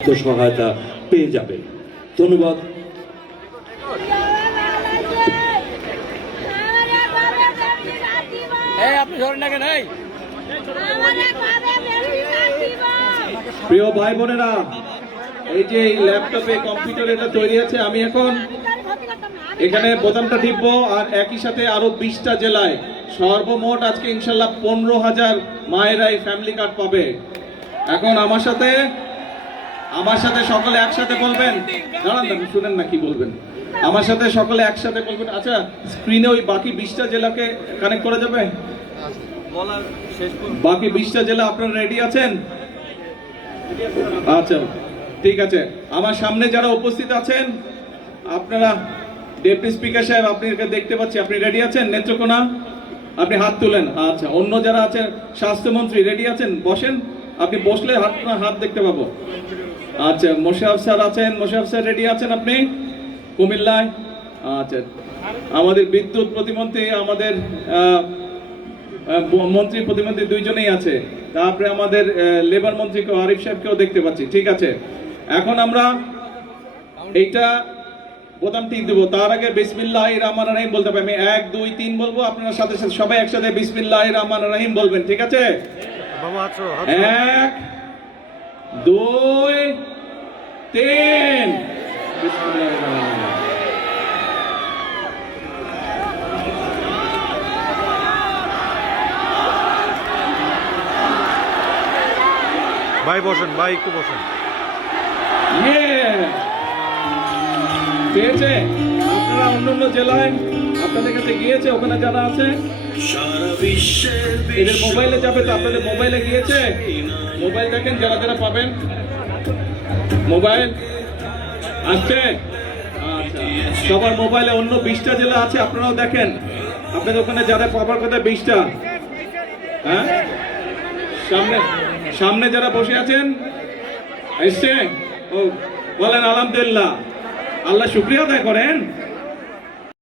সহায়তা পেয়ে যাবেন। ধন্যবাদ। প্রিয় ভাই বোনেরা, এই যে ল্যাপটপে কম্পিউটার এটা তৈরি আছে, আমি এখন এখানে বোতামটা টিপবো আর একই সাথে আরো 20টা জেলায় সর্বমোট আজকে ইনশাল্লাহ 15,000 মায়েরা এই ফ্যামিলি কার্ড পাবে। এখন আমার সাথে সকলে একসাথে বলবেন, দাঁড়ান শুনেন না কি বলবেন, আমার সাথে সকলে একসাথে বলবেন। আচ্ছা, স্ক্রিনে ওই বাকি 20টা জেলাকে কানেক্ট করা যাবে? বাকি 20টা জেলা আপনারা রেডি আছেন? আচ্ছা ঠিক আছে। আমার সামনে যারা উপস্থিত আছেন, আপনারা ডেপুটি স্পিকার সাহেব, আপনি দেখতে পাচ্ছি আপনি রেডি আছেন। নেত্রকোনা আপনি হাত তুলেন। আচ্ছা, অন্য যারা আছেন, স্বাস্থ্যমন্ত্রী রেডি আছেন? বসেন, আপনি বসলে হাত দেখতে পাবো। আচ্ছা, মোশাররফ স্যার আছেন, মোশাররফ স্যার রেডি আছেন আপনি কুমিল্লায়? আচ্ছা, আমাদের বিদ্যুৎ প্রতিমন্ত্রী, আমাদের মন্ত্রী প্রতিমন্ত্রী দুইজনেই আছে। তারপরে আমাদের লেবার মন্ত্রী আরিফ সাহেবকেও দেখতে পাচ্ছি। ঠিক আছে, এখন আমরা এইটা বোতাম টিপ দেবো। তার আগে বিসমিল্লাহির রহমানির রহিম বলতে হবে। আমি 1 2 3 বলবো, আপনারা সাথে সাথে সবাই একসাথে বিসমিল্লাহির রহমানির রহিম বলবেন। ঠিক আছে? 1 2 3 বিসমিল্লাহির রহমানির রহিম। ভাই বসেন, ভাই একটু বসেন। পেয়েছে? আপনারা অন্যান্য জেলায় আপনাদের কাছে গিয়েছে, ওখানে যারা আছে এদের মোবাইলে যাবে, তো আপনাদের মোবাইলে গিয়েছে? মোবাইল দেখেন যারা যারা পাবেন, মোবাইল আসছে। আচ্ছা, সবার মোবাইলে অন্য 20টা জেলা আছে, আপনারাও দেখেন আপনাদের ওখানে যারা পাবার কথা 20টা। হ্যাঁ, সামনে যারা বসে আছেন এসছে? ও বলেন আলহামদুলিল্লাহ, আল্লাহ শুকরিয়া আদায় করেন।